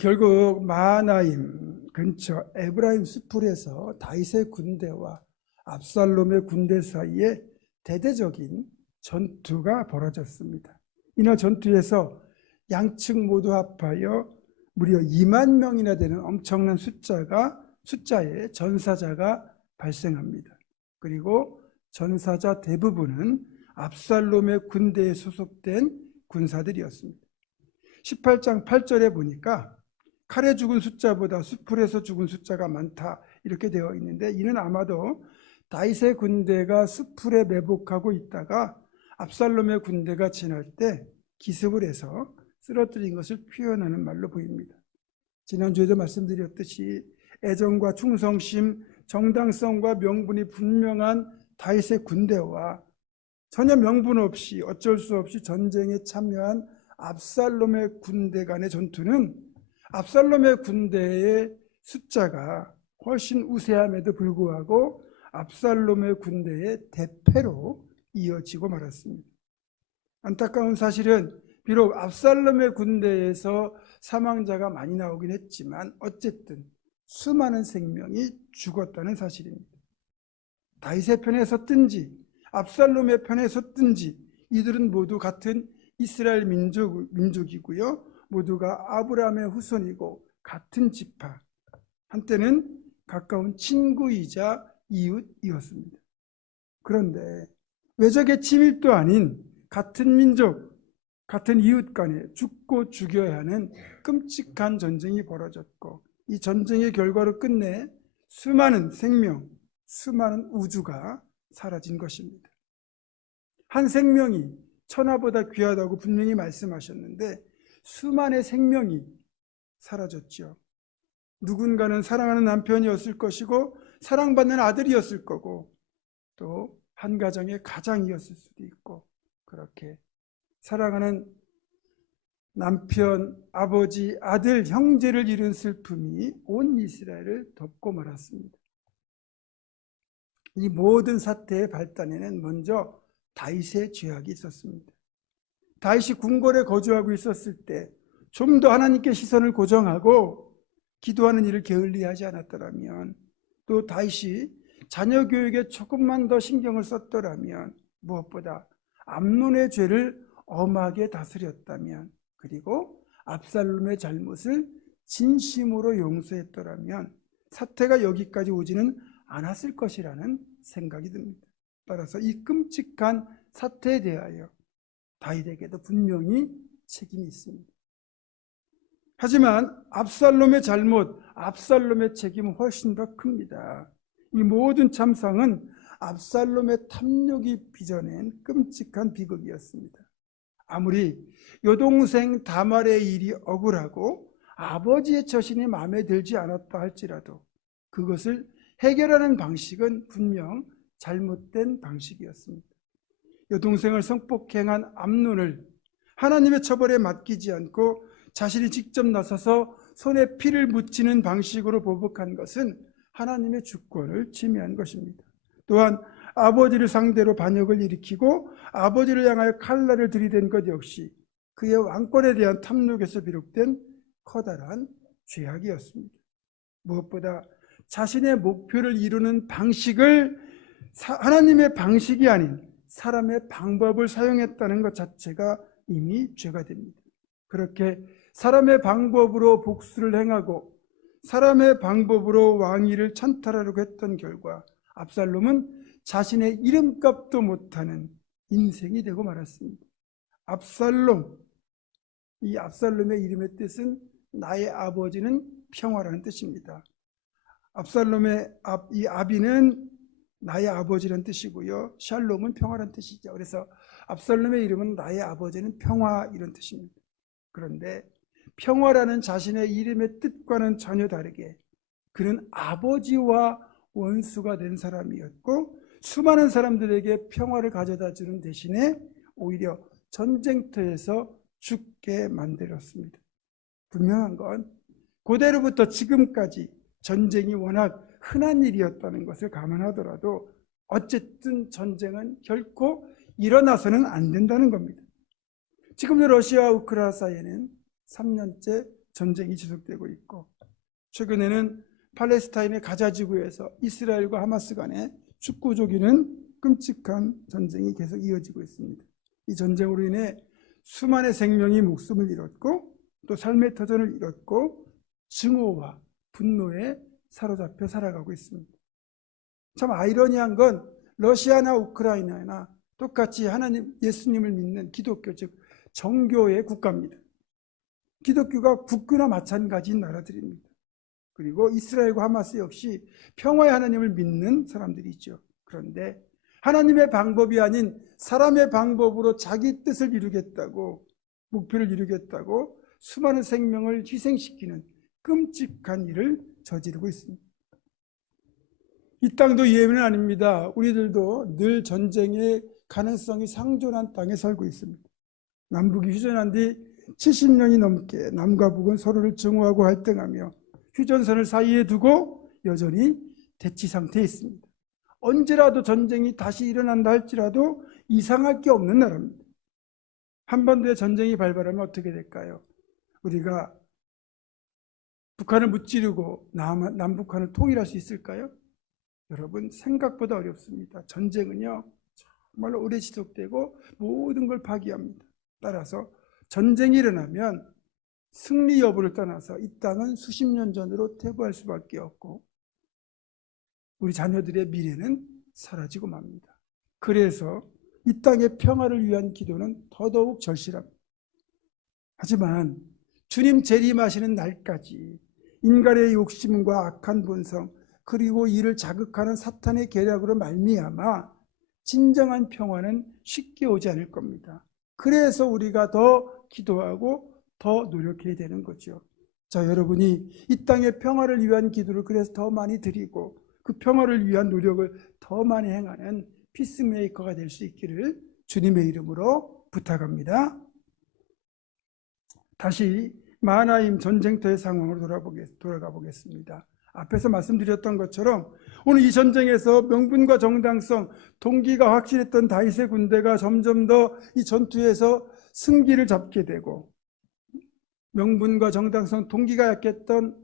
결국 마하나임 근처 에브라임 수풀에서 다윗의 군대와 압살롬의 군대 사이에 대대적인 전투가 벌어졌습니다. 이날 전투에서 양측 모두 합하여 무려 2만 명이나 되는 엄청난 숫자의 전사자가 발생합니다. 그리고 전사자 대부분은 압살롬의 군대에 소속된 군사들이었습니다. 18장 8절에 보니까 칼에 죽은 숫자보다 수풀에서 죽은 숫자가 많다 이렇게 되어 있는데, 이는 아마도 다윗의 군대가 수풀에 매복하고 있다가 압살롬의 군대가 지날 때 기습을 해서 쓰러뜨린 것을 표현하는 말로 보입니다. 지난주에도 말씀드렸듯이 애정과 충성심, 정당성과 명분이 분명한 다윗의 군대와 전혀 명분 없이 어쩔 수 없이 전쟁에 참여한 압살롬의 군대 간의 전투는 압살롬의 군대의 숫자가 훨씬 우세함에도 불구하고 압살롬의 군대의 대패로 이어지고 말았습니다. 안타까운 사실은 비록 압살롬의 군대에서 사망자가 많이 나오긴 했지만 어쨌든 수많은 생명이 죽었다는 사실입니다. 다윗의 편에 섰든지 압살롬의 편에 섰든지 이들은 모두 같은 이스라엘 민족이고요. 모두가 아브라함의 후손이고 같은 지파, 한때는 가까운 친구이자 이웃이었습니다. 그런데 외적의 친밀도 아닌 같은 민족, 같은 이웃 간에 죽고 죽여야 하는 끔찍한 전쟁이 벌어졌고, 이 전쟁의 결과로 끝내 수많은 생명, 수많은 우주가 사라진 것입니다. 한 생명이 천하보다 귀하다고 분명히 말씀하셨는데 수많은 생명이 사라졌죠. 누군가는 사랑하는 남편이었을 것이고 사랑받는 아들이었을 거고 또 한 가정의 가장이었을 수도 있고, 그렇게 사랑하는 남편, 아버지, 아들, 형제를 잃은 슬픔이 온 이스라엘을 덮고 말았습니다. 이 모든 사태의 발단에는 먼저 다윗의 죄악이 있었습니다. 다윗이 궁궐에 거주하고 있었을 때 좀 더 하나님께 시선을 고정하고 기도하는 일을 게을리하지 않았더라면, 또 다윗이 자녀 교육에 조금만 더 신경을 썼더라면, 무엇보다 암논의 죄를 엄하게 다스렸다면, 그리고 압살롬의 잘못을 진심으로 용서했더라면 사태가 여기까지 오지는 않았을 것이라는 생각이 듭니다. 따라서 이 끔찍한 사태에 대하여 다윗에게도 분명히 책임이 있습니다. 하지만 압살롬의 잘못, 압살롬의 책임은 훨씬 더 큽니다. 이 모든 참상은 압살롬의 탐욕이 빚어낸 끔찍한 비극이었습니다. 아무리 여동생 다말의 일이 억울하고 아버지의 처신이 마음에 들지 않았다 할지라도 그것을 해결하는 방식은 분명 잘못된 방식이었습니다. 여동생을 성폭행한 암논을 하나님의 처벌에 맡기지 않고 자신이 직접 나서서 손에 피를 묻히는 방식으로 보복한 것은 하나님의 주권을 침해한 것입니다. 또한 아버지를 상대로 반역을 일으키고 아버지를 향하여 칼날을 들이댄 것 역시 그의 왕권에 대한 탐욕에서 비롯된 커다란 죄악이었습니다. 무엇보다 자신의 목표를 이루는 방식을 하나님의 방식이 아닌 사람의 방법을 사용했다는 것 자체가 이미 죄가 됩니다. 그렇게 사람의 방법으로 복수를 행하고 사람의 방법으로 왕위를 찬탈하려고 했던 결과 압살롬은 자신의 이름값도 못하는 인생이 되고 말았습니다. 압살롬, 이 압살롬의 이름의 뜻은 나의 아버지는 평화라는 뜻입니다. 압살롬의 이 아비는 나의 아버지라는 뜻이고요, 샬롬은 평화라는 뜻이죠. 그래서 압살롬의 이름은 나의 아버지는 평화 이런 뜻입니다. 그런데 평화라는 자신의 이름의 뜻과는 전혀 다르게 그는 아버지와 원수가 된 사람이었고 수많은 사람들에게 평화를 가져다 주는 대신에 오히려 전쟁터에서 죽게 만들었습니다. 분명한 건 고대로부터 지금까지 전쟁이 워낙 흔한 일이었다는 것을 감안하더라도 어쨌든 전쟁은 결코 일어나서는 안 된다는 겁니다. 지금도 러시아와 우크라이나 사이에는 3년째 전쟁이 지속되고 있고, 최근에는 팔레스타인의 가자 지구에서 이스라엘과 하마스 간의 죽고 죽이는 끔찍한 전쟁이 계속 이어지고 있습니다. 이 전쟁으로 인해 수많은 생명이 목숨을 잃었고 또 삶의 터전을 잃었고 증오와 분노에 사로잡혀 살아가고 있습니다. 참 아이러니한 건 러시아나 우크라이나나 똑같이 하나님 예수님을 믿는 기독교, 즉 정교의 국가입니다. 기독교가 국교나 마찬가지인 나라들입니다. 그리고 이스라엘과 하마스 역시 평화의 하나님을 믿는 사람들이죠. 그런데 하나님의 방법이 아닌 사람의 방법으로 자기 뜻을 이루겠다고, 목표를 이루겠다고 수많은 생명을 희생시키는 끔찍한 일을 저지르고 있습니다. 이 땅도 예외는 아닙니다. 우리들도 늘 전쟁의 가능성이 상존한 땅에 살고 있습니다. 남북이 휴전한 뒤 70년이 넘게 남과 북은 서로를 증오하고 갈등하며 휴전선을 사이에 두고 여전히 대치 상태에 있습니다. 언제라도 전쟁이 다시 일어난다 할지라도 이상할 게 없는 나라입니다. 한반도에 전쟁이 발발하면 어떻게 될까요? 우리가 북한을 무찌르고 남북한을 통일할 수 있을까요? 여러분, 생각보다 어렵습니다. 전쟁은요, 정말로 오래 지속되고 모든 걸 파괴합니다. 따라서 전쟁이 일어나면 승리 여부를 떠나서 이 땅은 수십 년 전으로 퇴보할 수밖에 없고 우리 자녀들의 미래는 사라지고 맙니다. 그래서 이 땅의 평화를 위한 기도는 더더욱 절실합니다. 하지만 주님 재림하시는 날까지 인간의 욕심과 악한 본성 그리고 이를 자극하는 사탄의 계략으로 말미암아 진정한 평화는 쉽게 오지 않을 겁니다. 그래서 우리가 더 기도하고 더 노력해야 되는 거죠. 자, 여러분이 이 땅의 평화를 위한 기도를 그래서 더 많이 드리고 그 평화를 위한 노력을 더 많이 행하는 피스메이커가 될 수 있기를 주님의 이름으로 부탁합니다. 다시 마하나임 전쟁터의 상황으로 돌아가 보겠습니다. 앞에서 말씀드렸던 것처럼 오늘 이 전쟁에서 명분과 정당성, 동기가 확실했던 다윗의 군대가 점점 더 이 전투에서 승기를 잡게 되고 명분과 정당성, 동기가 약했던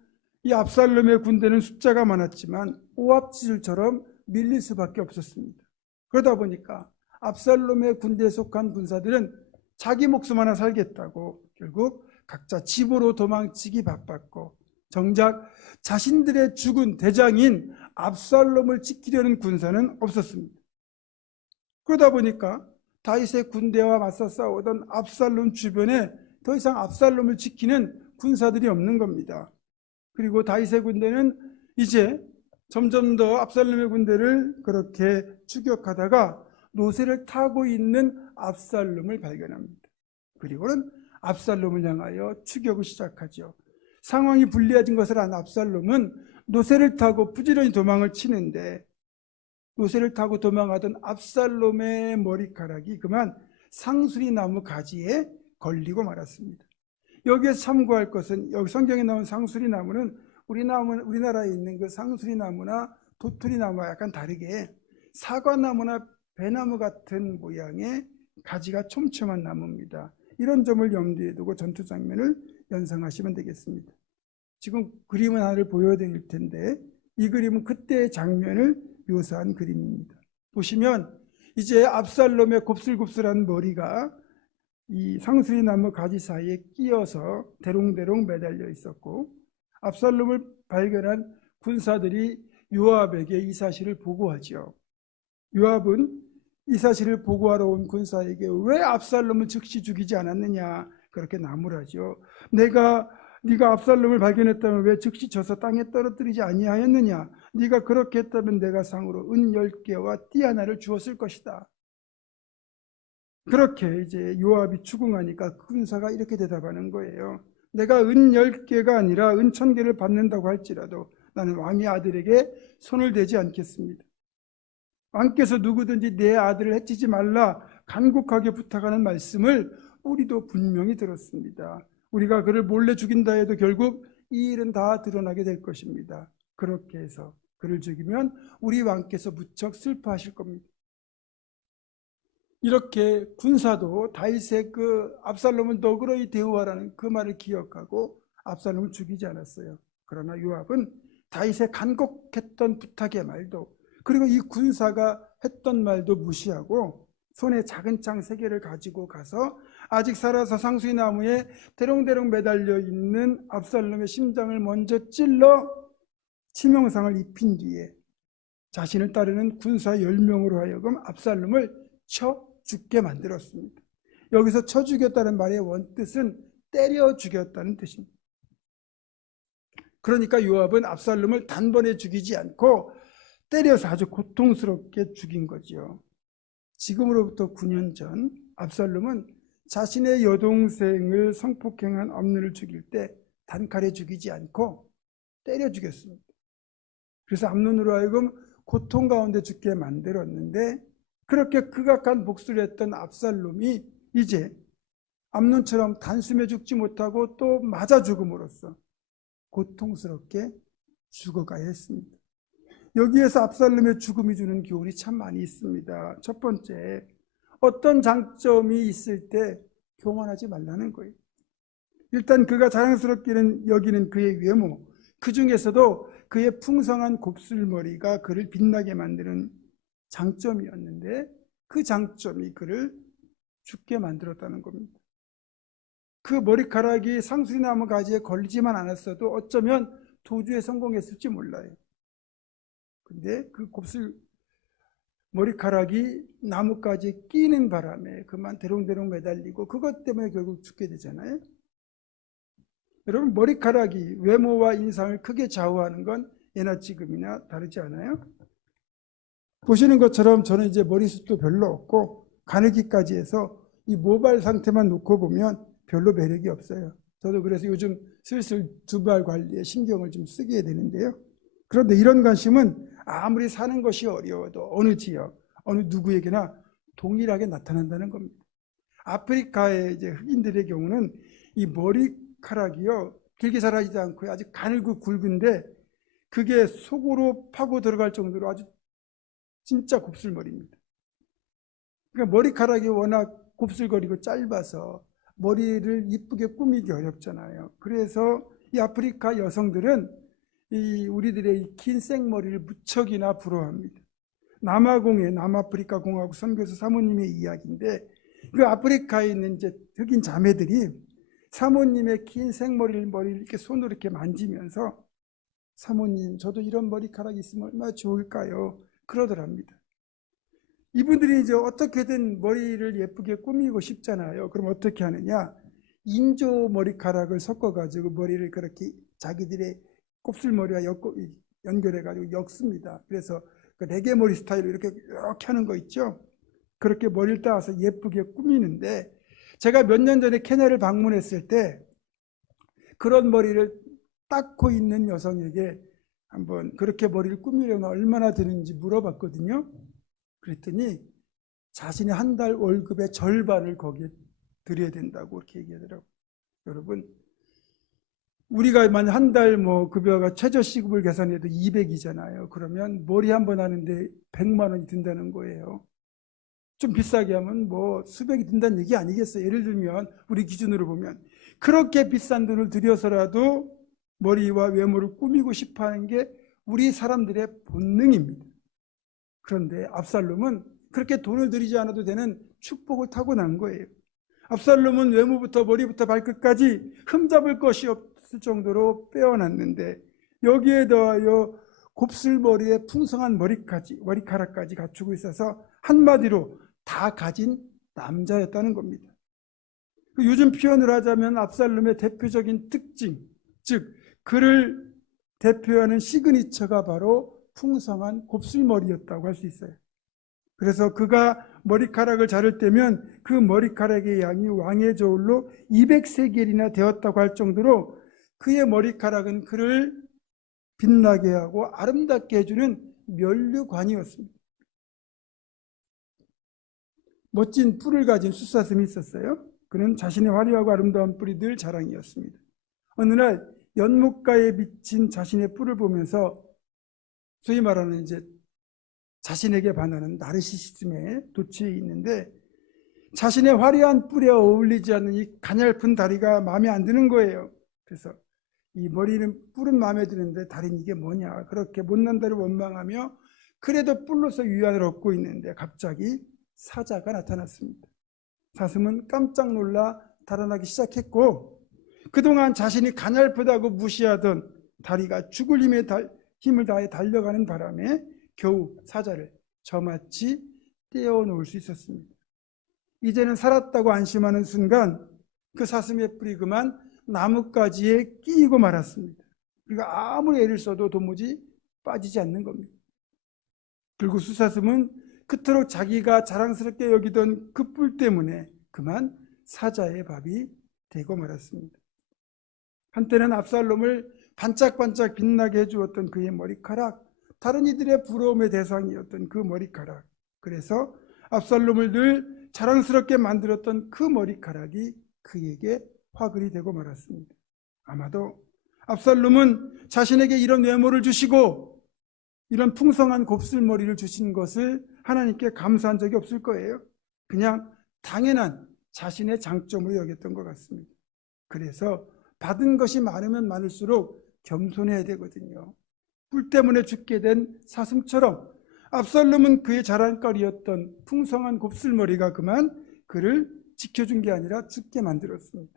이 압살롬의 군대는 숫자가 많았지만 오합지졸처럼 밀릴 수밖에 없었습니다. 그러다 보니까 압살롬의 군대에 속한 군사들은 자기 목숨 하나 살겠다고 결국 각자 집으로 도망치기 바빴고 정작 자신들의 죽은 대장인 압살롬을 지키려는 군사는 없었습니다. 그러다 보니까 다윗의 군대와 맞서 싸우던 압살롬 주변에 더 이상 압살롬을 지키는 군사들이 없는 겁니다. 그리고 다윗의 군대는 이제 점점 더 압살롬의 군대를 그렇게 추격하다가 노새를 타고 있는 압살롬을 발견합니다. 그리고는 압살롬을 향하여 추격을 시작하죠. 상황이 불리해진 것을 안 압살롬은 노새를 타고 부지런히 도망을 치는데 노새를 타고 도망하던 압살롬의 머리카락이 그만 상수리 나무 가지에 걸리고 말았습니다. 여기에서 참고할 것은 여기 성경에 나온 상수리 나무는 우리나라에 있는 그 상수리 나무나 도토리 나무와 약간 다르게 사과나무나 배나무 같은 모양의 가지가 촘촘한 나무입니다. 이런 점을 염두에 두고 전투 장면을 연상하시면 되겠습니다. 지금 그림은 하나를 보여드릴 텐데 이 그림은 그때의 장면을 묘사한 그림입니다. 보시면 이제 압살롬의 곱슬곱슬한 머리가 이 상수리 나무 가지 사이에 끼어서 대롱대롱 매달려 있었고 압살롬을 발견한 군사들이 요압에게 이 사실을 보고하죠. 요압은 이 사실을 보고하러 온 군사에게 왜 압살롬을 즉시 죽이지 않았느냐 그렇게 나무라죠. 네가 압살롬을 발견했다면 왜 즉시 쳐서 땅에 떨어뜨리지 아니하였느냐. 네가 그렇게 했다면 내가 상으로 은 10개와 띠 하나를 주었을 것이다. 그렇게 이제 요압이 추궁하니까 군사가 이렇게 대답하는 거예요. 내가 은 10개가 아니라 은 1000개를 받는다고 할지라도 나는 왕의 아들에게 손을 대지 않겠습니다. 왕께서 누구든지 내 아들을 해치지 말라 간곡하게 부탁하는 말씀을 우리도 분명히 들었습니다. 우리가 그를 몰래 죽인다 해도 결국 이 일은 다 드러나게 될 것입니다. 그렇게 해서 그를 죽이면 우리 왕께서 무척 슬퍼하실 겁니다. 이렇게 군사도 다윗의 그 압살롬을 너그러이 대우하라는 그 말을 기억하고 압살롬을 죽이지 않았어요. 그러나 요압은 다윗의 간곡했던 부탁의 말도 그리고 이 군사가 했던 말도 무시하고 손에 작은 창 3개를 가지고 가서 아직 살아서 상수리 나무에 대롱대롱 매달려 있는 압살롬의 심장을 먼저 찔러 치명상을 입힌 뒤에 자신을 따르는 군사 10명으로 하여금 압살롬을 쳐 죽게 만들었습니다. 여기서 쳐 죽였다는 말의 원뜻은 때려 죽였다는 뜻입니다. 그러니까 요압은 압살롬을 단번에 죽이지 않고 때려서 아주 고통스럽게 죽인 거죠. 지금으로부터 9년 전 압살롬은 자신의 여동생을 성폭행한 엄누를 죽일 때 단칼에 죽이지 않고 때려 죽였습니다. 그래서 암논으로 하여금 고통 가운데 죽게 만들었는데 그렇게 극악한 복수를 했던 압살롬이 이제 암논처럼 단숨에 죽지 못하고 또 맞아 죽음으로써 고통스럽게 죽어가야 했습니다. 여기에서 압살롬의 죽음이 주는 교훈이 참 많이 있습니다. 첫 번째, 어떤 장점이 있을 때 교만하지 말라는 거예요. 일단 그가 자랑스럽게 여기는 그의 외모, 그 중에서도 그의 풍성한 곱슬머리가 그를 빛나게 만드는 장점이었는데 그 장점이 그를 죽게 만들었다는 겁니다. 그 머리카락이 상수리나무 가지에 걸리지만 않았어도 어쩌면 도주에 성공했을지 몰라요. 근데 그 곱슬 머리카락이 나뭇가지에 끼는 바람에 그만 대롱대롱 매달리고 그것 때문에 결국 죽게 되잖아요. 여러분, 머리카락이 외모와 인상을 크게 좌우하는 건 예나 지금이나 다르지 않아요? 보시는 것처럼 저는 이제 머리숱도 별로 없고 가늘기까지 해서 이 모발 상태만 놓고 보면 별로 매력이 없어요. 저도 그래서 요즘 슬슬 두발 관리에 신경을 좀 쓰게 되는데요. 그런데 이런 관심은 아무리 사는 것이 어려워도 어느 지역, 어느 누구에게나 동일하게 나타난다는 겁니다. 아프리카의 이제 흑인들의 경우는 이 머리카락이요, 길게 자라지 않고 아주 가늘고 굵은데 그게 속으로 파고 들어갈 정도로 아주 진짜 곱슬머리입니다. 그러니까 머리카락이 워낙 곱슬거리고 짧아서 머리를 이쁘게 꾸미기 어렵잖아요. 그래서 이 아프리카 여성들은 이 우리들의 긴 생머리를 무척이나 부러워합니다. 남아공의 남아프리카 공화국 선교사 사모님의 이야기인데 그 아프리카에 있는 이제 흑인 자매들이 사모님의 긴 생머리를 이렇게 손으로 이렇게 만지면서 사모님, 저도 이런 머리카락이 있으면 얼마나 좋을까요? 그러더랍니다. 이분들이 이제 어떻게든 머리를 예쁘게 꾸미고 싶잖아요. 그럼 어떻게 하느냐? 인조 머리카락을 섞어가지고 머리를 그렇게 자기들의 곱슬머리와 연결해가지고 엮습니다. 그래서 그 레게 머리 스타일로 이렇게 하는 거 있죠? 그렇게 머리를 따서 예쁘게 꾸미는데 제가 몇 년 전에 케냐를 방문했을 때 그런 머리를 닦고 있는 여성에게 한번 그렇게 머리를 꾸미려면 얼마나 드는지 물어봤거든요. 그랬더니 자신의 한 달 월급의 절반을 거기에 드려야 된다고 그렇게 얘기하더라고요. 여러분, 우리가 만약 한 달 급여가 최저시급을 계산해도 200이잖아요. 그러면 머리 한 번 하는데 100만 원이 든다는 거예요. 좀 비싸게 하면 수백이 든다는 얘기 아니겠어요? 예를 들면 우리 기준으로 보면 그렇게 비싼 돈을 들여서라도 머리와 외모를 꾸미고 싶어하는 게 우리 사람들의 본능입니다. 그런데 압살롬은 그렇게 돈을 들이지 않아도 되는 축복을 타고난 거예요. 압살롬은 외모부터 머리부터 발끝까지 흠잡을 것이 없을 정도로 빼어났는데 여기에 더하여 곱슬머리에 풍성한 머리카락까지 갖추고 있어서 한마디로 다 가진 남자였다는 겁니다. 요즘 표현을 하자면 압살롬의 대표적인 특징, 즉 그를 대표하는 시그니처가 바로 풍성한 곱슬머리였다고 할 수 있어요. 그래서 그가 머리카락을 자를 때면 그 머리카락의 양이 왕의 저울로 200세겔이나 되었다고 할 정도로 그의 머리카락은 그를 빛나게 하고 아름답게 해주는 면류관이었습니다. 멋진 뿔을 가진 숫사슴이 있었어요. 그는 자신의 화려하고 아름다운 뿔이 늘 자랑이었습니다. 어느 날 연못가에 비친 자신의 뿔을 보면서 소위 말하는 이제 자신에게 반하는 나르시시즘에 도취해 있는데 자신의 화려한 뿔에 어울리지 않는 이 가냘픈 다리가 마음에 안 드는 거예요. 그래서 이 머리는 뿔은 마음에 드는데 다리는 이게 뭐냐, 그렇게 못난다를 원망하며 그래도 뿔로서 위안을 얻고 있는데 갑자기 사자가 나타났습니다. 사슴은 깜짝 놀라 달아나기 시작했고, 그동안 자신이 가냘프다고 무시하던 다리가 죽을 힘을 다해 달려가는 바람에 겨우 사자를 저마치 떼어놓을 수 있었습니다. 이제는 살았다고 안심하는 순간 그 사슴의 뿔이 그만 나뭇가지에 끼이고 말았습니다. 우리가 아무리 애를 써도 도무지 빠지지 않는 겁니다. 그리고 수사슴은 그토록 자기가 자랑스럽게 여기던 그 뿔 때문에 그만 사자의 밥이 되고 말았습니다. 한때는 압살롬을 반짝반짝 빛나게 해주었던 그의 머리카락, 다른 이들의 부러움의 대상이었던 그 머리카락, 그래서 압살롬을 늘 자랑스럽게 만들었던 그 머리카락이 그에게 화근이 되고 말았습니다. 아마도 압살롬은 자신에게 이런 외모를 주시고 이런 풍성한 곱슬머리를 주신 것을 하나님께 감사한 적이 없을 거예요. 그냥 당연한 자신의 장점으로 여겼던 것 같습니다. 그래서 받은 것이 많으면 많을수록 겸손해야 되거든요. 뿔 때문에 죽게 된 사슴처럼 압살롬은 그의 자랑거리였던 풍성한 곱슬머리가 그만 그를 지켜준 게 아니라 죽게 만들었습니다.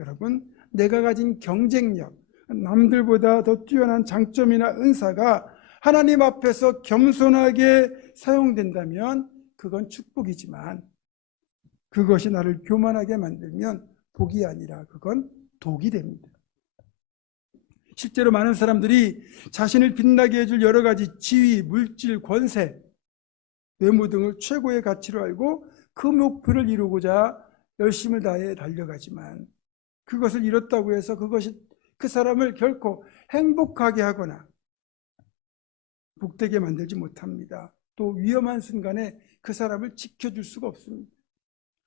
여러분, 내가 가진 경쟁력, 남들보다 더 뛰어난 장점이나 은사가 하나님 앞에서 겸손하게 사용된다면 그건 축복이지만, 그것이 나를 교만하게 만들면 복이 아니라 그건 독이 됩니다. 실제로 많은 사람들이 자신을 빛나게 해줄 여러 가지 지위, 물질, 권세, 외모 등을 최고의 가치로 알고 그 목표를 이루고자 열심을 다해 달려가지만, 그것을 잃었다고 해서 그것이 그 사람을 결코 행복하게 하거나 복되게 만들지 못합니다. 또 위험한 순간에 그 사람을 지켜줄 수가 없습니다.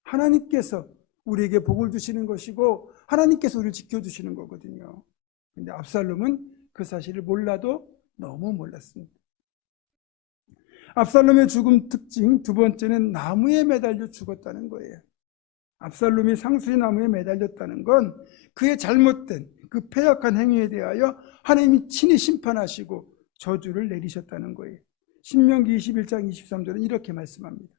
하나님께서 우리에게 복을 주시는 것이고 하나님께서 우리를 지켜주시는 거거든요. 근데 압살롬은 그 사실을 몰라도 너무 몰랐습니다. 압살롬의 죽음 특징 두 번째는 나무에 매달려 죽었다는 거예요. 압살롬이 상수리 나무에 매달렸다는 건 그의 잘못된 그 패역한 행위에 대하여 하나님이 친히 심판하시고 저주를 내리셨다는 거예요. 신명기 21장 23절은 이렇게 말씀합니다.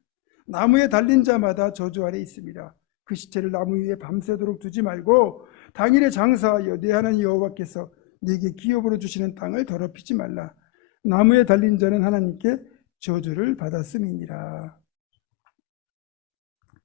나무에 달린 자마다 저주 아래 있습니다. 그 시체를 나무 위에 밤새도록 두지 말고 당일에 장사하여 내 하나님 여호와께서 네게 기업으로 주시는 땅을 더럽히지 말라. 나무에 달린 자는 하나님께 저주를 받았음이니라.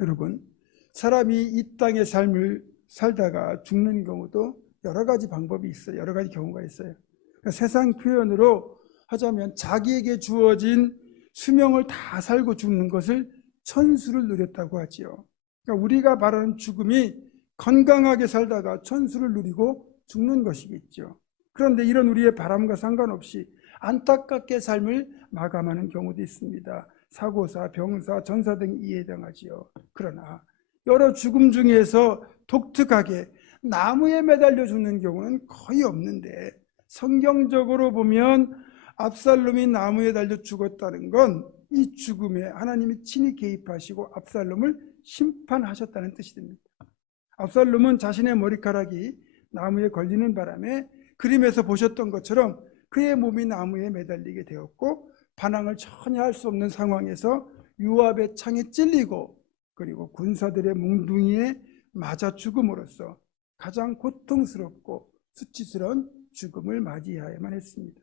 여러분, 사람이 이 땅의 삶을 살다가 죽는 경우도 여러 가지 방법이 있어요. 여러 가지 경우가 있어요. 그러니까 세상 표현으로 하자면 자기에게 주어진 수명을 다 살고 죽는 것을 천수를 누렸다고 하지요. 그러니까 우리가 말하는 죽음이 건강하게 살다가 천수를 누리고 죽는 것이겠죠. 그런데 이런 우리의 바람과 상관없이 안타깝게 삶을 마감하는 경우도 있습니다. 사고사, 병사, 전사 등이 이에 해당하지요. 그러나 여러 죽음 중에서 독특하게 나무에 매달려 죽는 경우는 거의 없는데, 성경적으로 보면 압살롬이 나무에 달려 죽었다는 건 이 죽음에 하나님이 친히 개입하시고 압살롬을 심판하셨다는 뜻이 됩니다. 압살롬은 자신의 머리카락이 나무에 걸리는 바람에 그림에서 보셨던 것처럼 그의 몸이 나무에 매달리게 되었고, 반항을 전혀 할 수 없는 상황에서 유압의 창에 찔리고 그리고 군사들의 몽둥이에 맞아 죽음으로써 가장 고통스럽고 수치스러운 죽음을 맞이해야만 했습니다.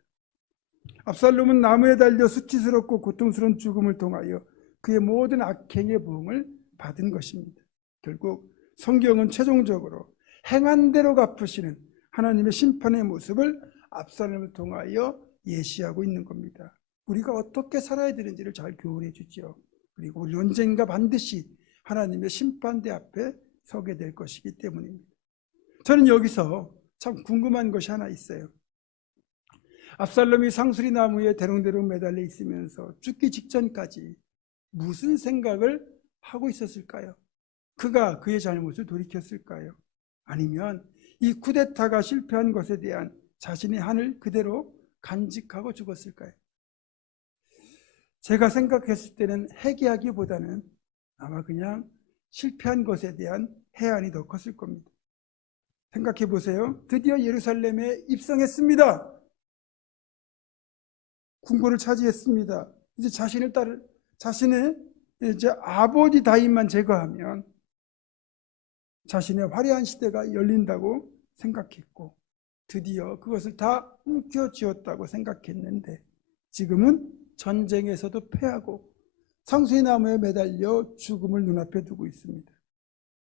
압살롬은 나무에 달려 수치스럽고 고통스러운 죽음을 통하여 그의 모든 악행의 보응을 받은 것입니다. 결국 성경은 최종적으로 행한 대로 갚으시는 하나님의 심판의 모습을 압살롬을 통하여 예시하고 있는 겁니다. 우리가 어떻게 살아야 되는지를 잘 교훈해 주지요. 그리고 우리 언젠가 반드시 하나님의 심판대 앞에 서게 될 것이기 때문입니다. 저는 여기서 참 궁금한 것이 하나 있어요. 압살롬이 상수리 나무에 대롱대롱 매달려 있으면서 죽기 직전까지 무슨 생각을 하고 있었을까요? 그가 그의 잘못을 돌이켰을까요? 아니면 이 쿠데타가 실패한 것에 대한 자신의 한을 그대로 간직하고 죽었을까요? 제가 생각했을 때는 생각해 보세요. 드디어 예루살렘에 입성했습니다. 궁궐을 차지했습니다. 이제 자신의 이제 아버지 다윗만 제거하면 자신의 화려한 시대가 열린다고 생각했고, 드디어 그것을 다 움켜쥐었다고 생각했는데, 지금은 전쟁에서도 패하고 상수의 나무에 매달려 죽음을 눈앞에 두고 있습니다.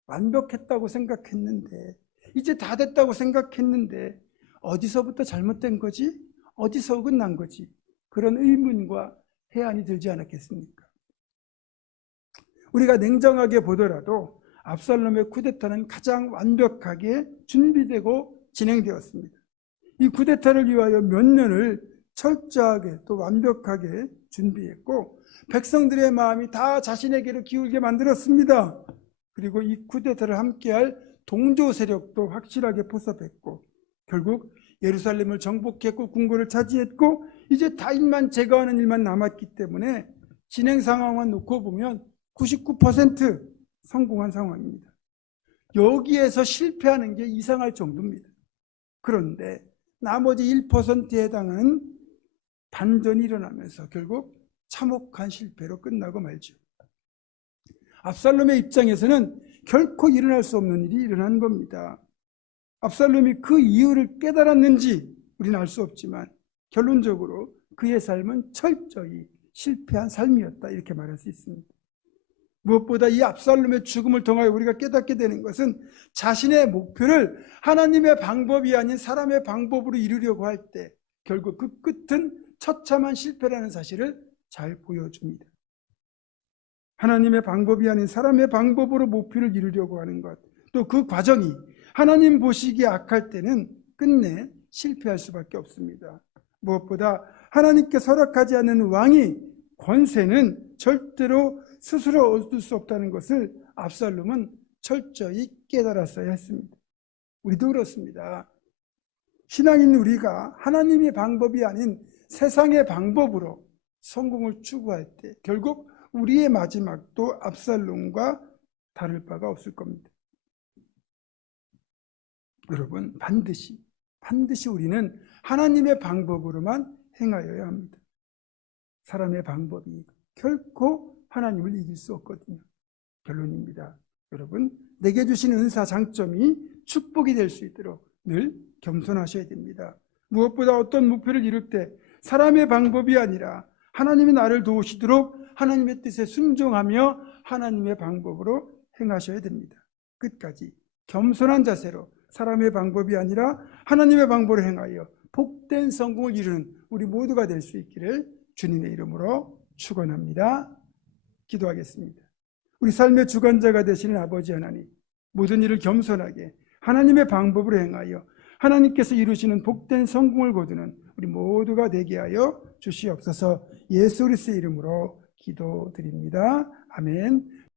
완벽했다고 생각했는데, 이제 다 됐다고 생각했는데, 어디서부터 잘못된 거지? 어디서 어긋난 거지? 그런 의문과 해안이 들지 않았겠습니까? 우리가 냉정하게 보더라도 압살롬의 쿠데타는 가장 완벽하게 준비되고 진행되었습니다. 이 쿠데타를 위하여 몇 년을 철저하게 또 완벽하게 준비했고, 백성들의 마음이 다 자신에게로 기울게 만들었습니다. 그리고 이 쿠데타를 함께할 동조 세력도 확실하게 포섭했고, 결국 예루살렘을 정복했고 궁궐을 차지했고, 이제 다윗만 제거하는 일만 남았기 때문에 진행 상황만 놓고 보면 99% 성공한 상황입니다. 여기에서 실패하는 게 이상할 정도입니다. 그런데 나머지 1%에 해당하는 반전이 일어나면서 결국 참혹한 실패로 끝나고 말죠. 압살롬의 입장에서는 결코 일어날 수 없는 일이 일어난 겁니다. 압살롬이 그 이유를 깨달았는지 우리는 알 수 없지만, 결론적으로 그의 삶은 철저히 실패한 삶이었다, 이렇게 말할 수 있습니다. 무엇보다 이 압살롬의 죽음을 통하여 우리가 깨닫게 되는 것은, 자신의 목표를 하나님의 방법이 아닌 사람의 방법으로 이루려고 할 때 결국 그 끝은 처참한 실패라는 사실을 잘 보여줍니다. 하나님의 방법이 아닌 사람의 방법으로 목표를 이루려고 하는 것, 또 그 과정이 하나님 보시기에 악할 때는 끝내 실패할 수밖에 없습니다. 무엇보다 하나님께 허락하지 않는 왕이 권세는 절대로 스스로 얻을 수 없다는 것을 압살롬은 철저히 깨달았어야 했습니다. 우리도 그렇습니다. 신앙인 우리가 하나님의 방법이 아닌 세상의 방법으로 성공을 추구할 때 결국 우리의 마지막도 압살롬과 다를 바가 없을 겁니다. 여러분, 반드시 우리는 하나님의 방법으로만 행하여야 합니다. 사람의 방법이 결코 하나님을 이길 수 없거든요. 결론입니다. 여러분, 내게 주신 은사 장점이 축복이 될 수 있도록 늘 겸손하셔야 됩니다. 무엇보다 어떤 목표를 이룰 때 사람의 방법이 아니라 하나님이 나를 도우시도록 하나님의 뜻에 순종하며 하나님의 방법으로 행하셔야 됩니다. 끝까지 겸손한 자세로 사람의 방법이 아니라 하나님의 방법으로 행하여 복된 성공을 이루는 우리 모두가 될 수 있기를 주님의 이름으로 축원합니다. 기도하겠습니다. 우리 삶의 주관자가 되시는 아버지 하나님, 모든 일을 겸손하게 하나님의 방법으로 행하여 하나님께서 이루시는 복된 성공을 거두는 우리 모두가 되게 하여 주시옵소서. 예수 그리스도의 이름으로 기도드립니다. 아멘.